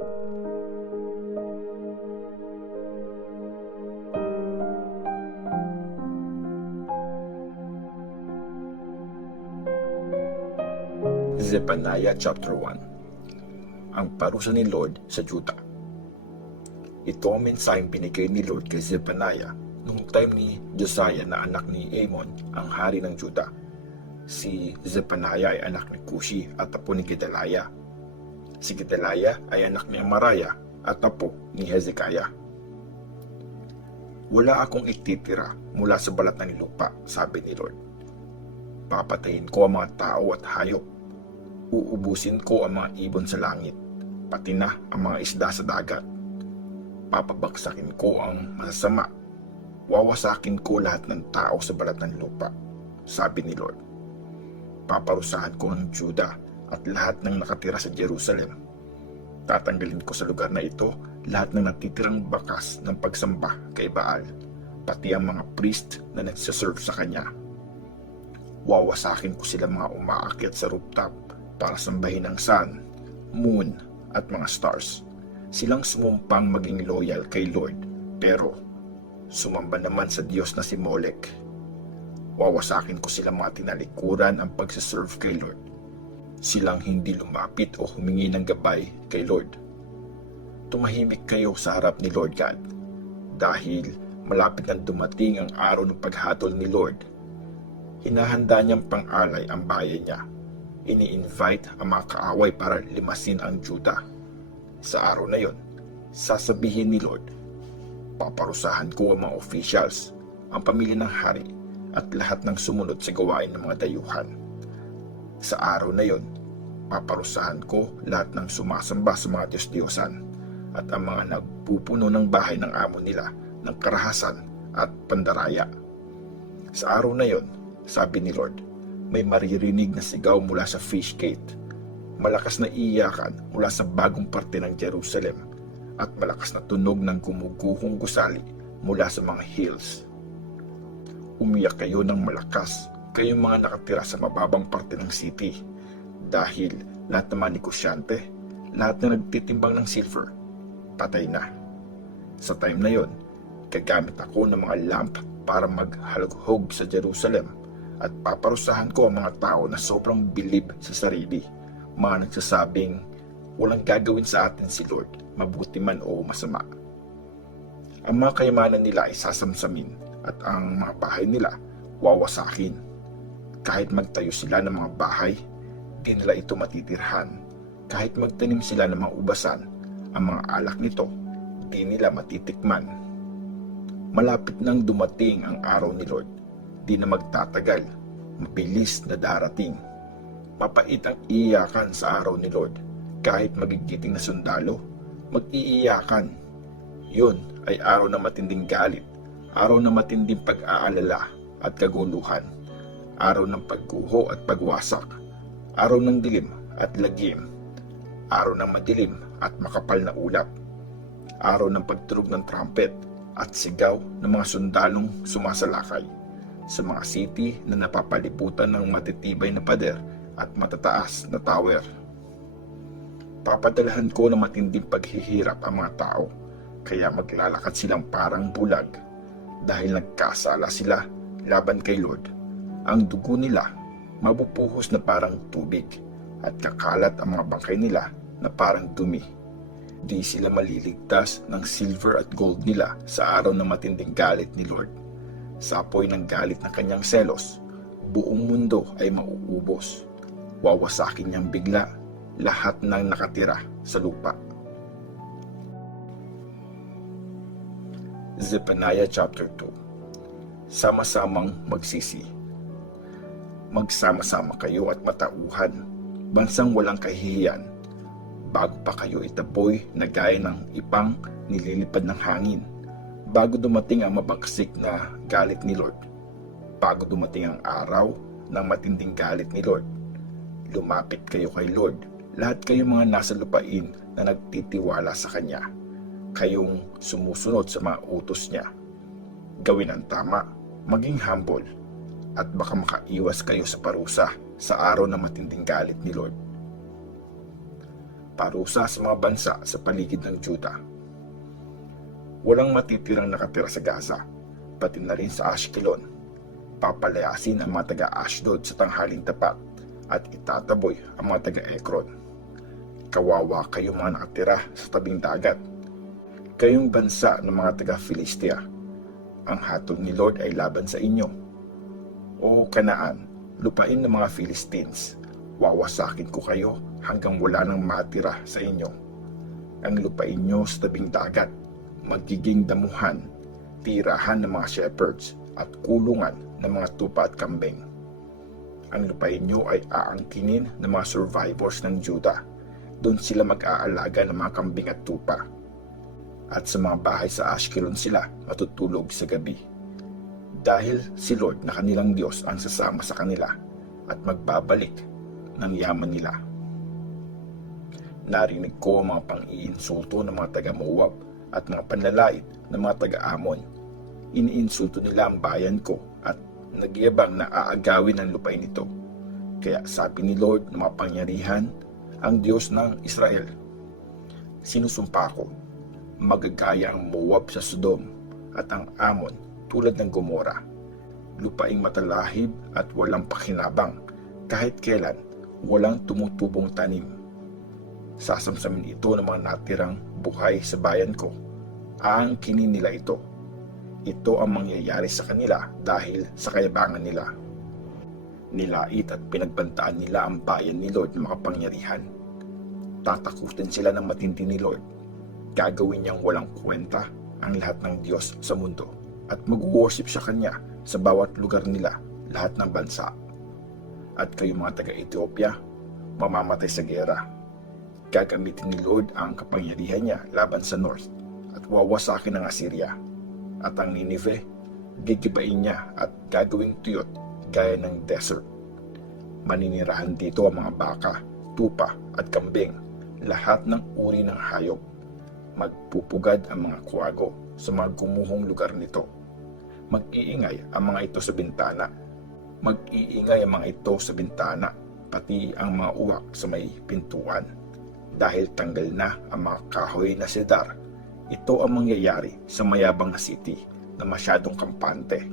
Zephaniah chapter 1. Ang parusa ni Lord sa Juda. Ito ang mensaheng binigay ni Lord kay Zephaniah noong time ni Josiah na anak ni Amon ang hari ng Juda. Si Zephaniah ay anak ni Cushi at apo ni Gedaliah. Si Gedaliah ay anak ni Amariah at apo ni Hezekiah. Wala akong ititira mula sa balat ng lupa, sabi ni Lord. Papatayin ko ang mga tao at hayop. Uubusin ko ang mga ibon sa langit, pati na ang mga isda sa dagat. Papabagsakin ko ang masasama. Wawasakin ko lahat ng tao sa balat ng lupa, sabi ni Lord. Paparusahan ko ang Juda at lahat ng nakatira sa Jerusalem. Tatanggalin ko sa lugar na ito lahat ng natitirang bakas ng pagsamba kay Baal, pati ang mga priest na nagsaserve sa kanya. Wawasakin ko sila mga umaakyat sa rooftop para sambahin ang sun, moon, at mga stars. Silang sumumpang maging loyal kay Lord, pero sumamba naman sa Diyos na si Molech. Wawasakin ko silang mga tinalikuran ang pagsaserve kay Lord. Silang hindi lumapit o humingi ng gabay kay Lord. Tumahimik kayo sa harap ni Lord God, dahil malapit nang dumating ang araw ng paghatol ni Lord. Hinahanda niyang pang-alay ang bayan niya. Ini-invite ang mga kaaway para limasin ang Juda. Sa araw na yon, sasabihin ni Lord, paparusahan ko ang mga officials, ang pamilya ng hari, at lahat ng sumunod sa gawain ng mga dayuhan. Sa araw na yon, paparusahan ko lahat ng sumasamba sa mga Diyos-Diyosan at ang mga nagpupuno ng bahay ng amo nila ng karahasan at pandaraya. Sa araw na yon, sabi ni Lord, may maririnig na sigaw mula sa fish gate, malakas na iyakan mula sa bagong parte ng Jerusalem, at malakas na tunog ng gumuguhong gusali mula sa mga hills. Umiyak kayo ng malakas, kayong mga nakatira sa mababang parte ng city, dahil lahat ng mga negosyante, lahat na nagtitimbang ng silver, patay na. Sa time na yon, gagamit ako ng mga lamp para maghalughog sa Jerusalem, at paparusahan ko ang mga tao na sobrang bilib sa sarili, mga nagsasabing walang gagawin sa atin si Lord, mabuti man o masama. Ang mga kayamanan nila ay sasamsamin at ang mga bahay nila wawasakin. Kahit magtayo sila ng mga bahay, di nila ito matitirhan. Kahit magtanim sila ng mga ubasan, ang mga alak nito di nila matitikman. Malapit nang dumating ang araw ni Lord, di na magtatagal, mabilis na darating. Mapait ang iiyakan sa araw ni Lord, kahit magigiting na sundalo, mag-iiyakan. Yun ay araw ng matinding galit, araw ng matinding pag-aalala at kaguluhan, araw ng pagguho at pagwasak, araw ng dilim at lagim, araw ng madilim at makapal na ulap, araw ng pagtunog ng trumpet at sigaw ng mga sundalong sumasalakay sa mga city na napapalibutan ng matitibay na pader at matataas na tower. Papadalahan ko ng matinding paghihirap ang mga tao, kaya maglalakad silang parang bulag, dahil nagkasala sila laban kay Lord. Ang dugo nila mabupuhos na parang tubig, at kakalat ang mga bangkay nila na parang dumi. Di sila maliligtas ng silver at gold nila sa araw ng matinding galit ni Lord. Sa apoy ng galit ng kanyang selos, buong mundo ay mauubos. Wawasakin niyang bigla lahat ng nakatira sa lupa. Zephaniah chapter 2. Sama-samang magsisi. Magsama-sama kayo at matauhan, bansang walang kahihiyan, bago pa kayo itaboy na gaya ng ipang nililipad ng hangin, bago dumating ang mabagsik na galit ni Lord, bago dumating ang araw ng matinding galit ni Lord. Lumapit kayo kay Lord, lahat kayong mga nasa lupain na nagtitiwala sa Kanya, kayong sumusunod sa mga utos Niya. Gawin ang tama, maging humble, at baka makaiwas kayo sa parusa sa araw ng matinding galit ni Lord. parusa sa mga bansa sa paligid ng Juda. Walang matitirang nakatira sa Gaza, pati na rin sa Ashkelon. Papalayasin ang mga taga-Ashdod sa tanghaling tapat at itataboy ang mga taga-Ekron. Kawawa kayong mga nakatira sa tabing dagat, kayong bansa ng mga taga-Filistia. Ang hatol ni Lord ay laban sa inyo. O Kanaan, lupain ng mga Philistines, wawasakin ko kayo hanggang wala nang matira sa inyo. Ang lupain nyo sa tabing dagat, magiging damuhan, tirahan ng mga shepherds at kulungan ng mga tupa at kambing. Ang lupain nyo ay aangkinin ng mga survivors ng Juda. Doon sila mag-aalaga ng mga kambing at tupa. At sa mga bahay sa Ashkelon sila matutulog sa gabi. Dahil si Lord na kanilang Diyos ang sasama sa kanila at magbabalik ng yaman nila. Narinig ko ang mga pang-iinsulto ng mga taga-Moab at mga panlalait ng mga taga-Amon. Iniinsulto nila ang bayan ko at nagyabang na aagawin ang lupain nito. Kaya sabi ni Lord na mapangyarihan, ang Diyos ng Israel, sinusumpa ko, magagaya ang Moab sa Sodom at ang Amon tulad ng Gomora, lupaing matalahib at walang pakinabang, kahit kailan walang tumutubong tanim. Sasamsamin ito ng mga natirang buhay sa bayan ko. Aangkinin nila ito. Ito ang mangyayari sa kanila dahil sa kayabangan nila. Nilait at pinagbantaan nila ang bayan ni Lord na makapangyarihan. Tatakutin sila ng matindi ni Lord. Gagawin niyang walang kwenta ang lahat ng Diyos sa mundo at mag-worship sa Kanya sa bawat lugar nila, lahat ng bansa. At kayo mga taga-Ethiopia, mamamatay sa gera. Gagamitin ni Lord ang kapangyarihan niya laban sa north at wawasakin ang Assyria. At ang Nineveh, gigibain niya at gagawing tuyot gaya ng desert. Maninirahan dito ang mga baka, tupa at kambing, lahat ng uri ng hayop. Magpupugad ang mga kuwago sa mga gumuhong lugar nito. Mag-iingay ang mga ito sa bintana. Mag-iingay ang mga ito sa bintana, pati ang mga uwak sa may pintuan. Dahil tanggal na ang mga kahoy na cedar, ito ang mangyayari sa mayabang na city na masyadong kampante,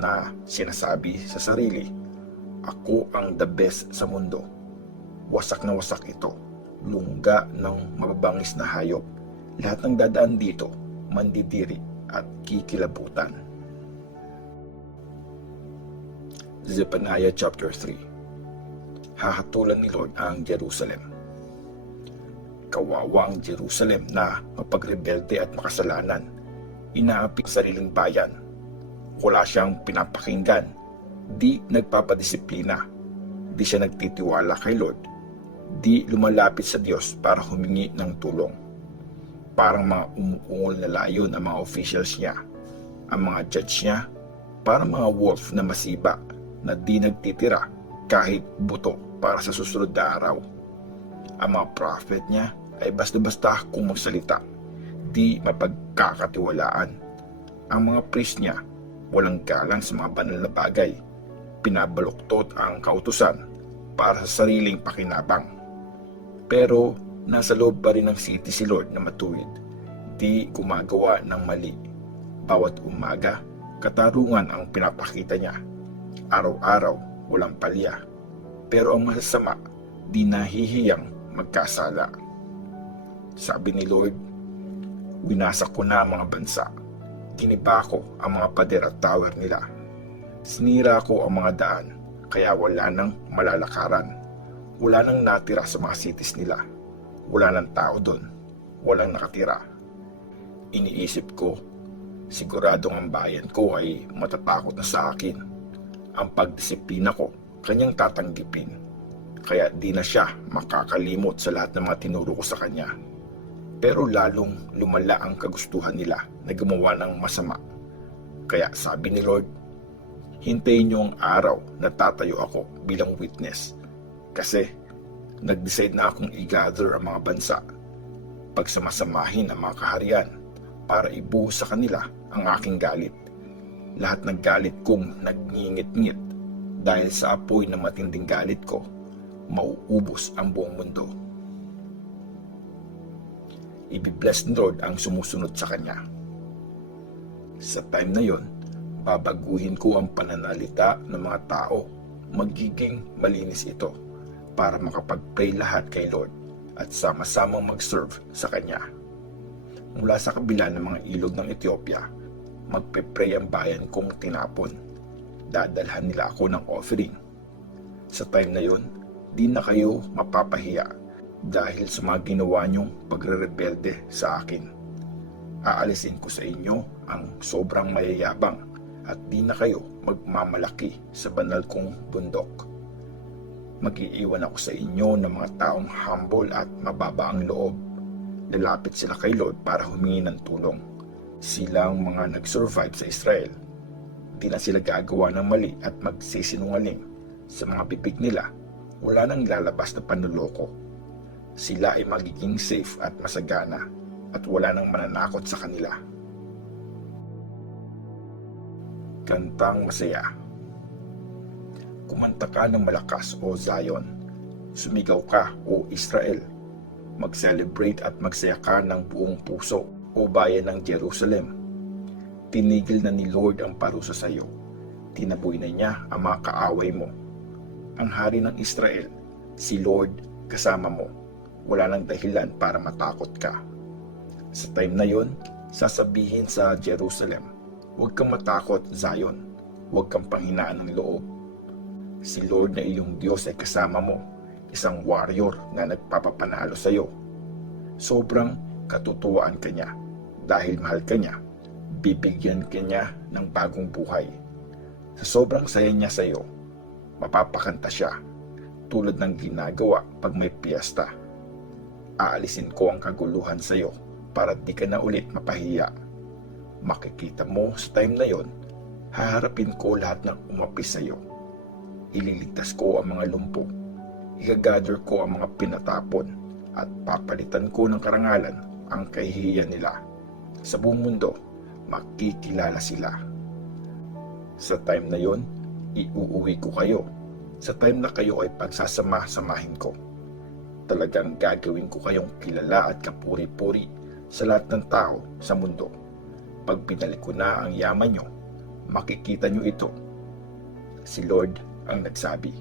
na sinasabi sa sarili, ako ang the best sa mundo. Wasak na wasak ito, lungga ng mababangis na hayop. Lahat ng dadaan dito, mandidiri at kikilabutan. Zephaniah chapter 3. Hahatulan ni Lord ang Jerusalem. Kawawa ang Jerusalem na mapagrebelde at makasalanan. Inaapi ang sariling bayan. Wala siyang pinapakinggan. Di nagpapadisiplina. Di siya nagtitiwala kay Lord. Di lumalapit sa Diyos para humingi ng tulong. Parang mga umuungol na layon ang mga officials niya. Ang mga judge niya, parang mga wolf na masiba na di nagtitira kahit buto para sa susunod na araw. Ang mga prophet niya ay basta-basta kung magsalita, di mapagkakatiwalaan. Ang mga priest niya, walang galang sa mga banal na bagay. Pinabaluktot ang kautusan para sa sariling pakinabang. Pero nasa loob pa rin ng city si Lord na matuwid, di gumagawa ng mali. Bawat umaga, katarungan ang pinapakita niya. Araw-araw, walang palya. Pero ang masasama, di nahihiyang magkasala. Sabi ni Lord, winasak ko na ang mga bansa. Giniba ko ang mga pader at tower nila. Sinira ko ang mga daan, kaya wala nang malalakaran. Wala nang natira sa mga cities nila. Wala nang tao doon. Walang nakatira. Iniisip ko, siguradong ang bayan ko ay matatakot na sa akin. Ang pagdisiplina ko, kanyang tatanggipin. Kaya di na siya makakalimot sa lahat ng mga tinuro ko sa kanya. Pero lalong lumala ang kagustuhan nila na gumawa ng masama. Kaya sabi ni Lord, hintayin niyo ang araw na tatayo ako bilang witness. Kasi nag-decide na akong i-gather ang mga bansa, pagsamasamahin ang mga kaharian para ibuhos sa kanila ang aking galit. Lahat ng galit kong nagngingit-ngit dahil sa apoy ng matinding galit ko, mauubos ang buong mundo. Ibibless ni Lord ang sumusunod sa kanya. Sa time na yon, babaguhin ko ang pananalita ng mga tao. Magiging malinis ito para makapag-pray lahat kay Lord at sama-samang mag-serve sa Kanya. Mula sa kabila ng mga ilog ng Ethiopia, magpe-pray ang bayan kong tinapon. Dadalhan nila ako ng offering. Sa time na yon, di na kayo mapapahiya dahil sa mga ginawa niyong pagre-rebelde sa akin. Aalisin ko sa inyo ang sobrang mayayabang at di na kayo magmamalaki sa banal kong bundok. Mag-iiwan ako sa inyo ng mga taong humble at mababa ang loob. Lalapit sila kay Lord para humingi ng tulong. Silang mga nag-survive sa Israel. Di na sila gagawa ng mali at magsisinungaling. Sa mga bibig nila, wala nang lalabas na panloloko. Sila ay magiging safe at masagana at wala nang mananakot sa kanila. Kantang masaya. Kumanta ka ng malakas, O Zion. Sumigaw ka, O Israel. Mag-celebrate at magsaya ka ng buong puso, O bayan ng Jerusalem. Tinigil na ni Lord ang parusa sa iyo. Tinaboy na niya ang mga kaaway mo. Ang hari ng Israel, si Lord, kasama mo. Wala nang dahilan para matakot ka. Sa time na yon, sasabihin sa Jerusalem, huwag kang matakot, Zion. Huwag kang panghinaan ng loob. Si Lord na iyong Diyos ay kasama mo, isang warrior na nagpapapanalo sa iyo. Sobrang katutuwaan ka niya. Dahil mahal ka niya, bibigyan ka niya ng bagong buhay. Sa sobrang saya niya sa iyo, mapapakanta siya, tulad ng ginagawa pag may piyesta. Aalisin ko ang kaguluhan sa iyo para di ka na ulit mapahiya. Makikita mo sa time na yon, haharapin ko lahat ng umapis sa iyo. Ililigtas ko ang mga lumpo. Igagather ko ang mga pinatapon at papalitan ko ng karangalan ang kahihiyan nila. Sa buong mundo, makikilala sila. Sa time na yon, iuuwi ko kayo. Sa time na kayo ay pagsasama-samahin ko. Talagang gagawin ko kayong kilala at kapuri-puri sa lahat ng tao sa mundo. Pag binalik ko na ang yaman nyo, makikita nyo ito. Si Lord ang nagsabi.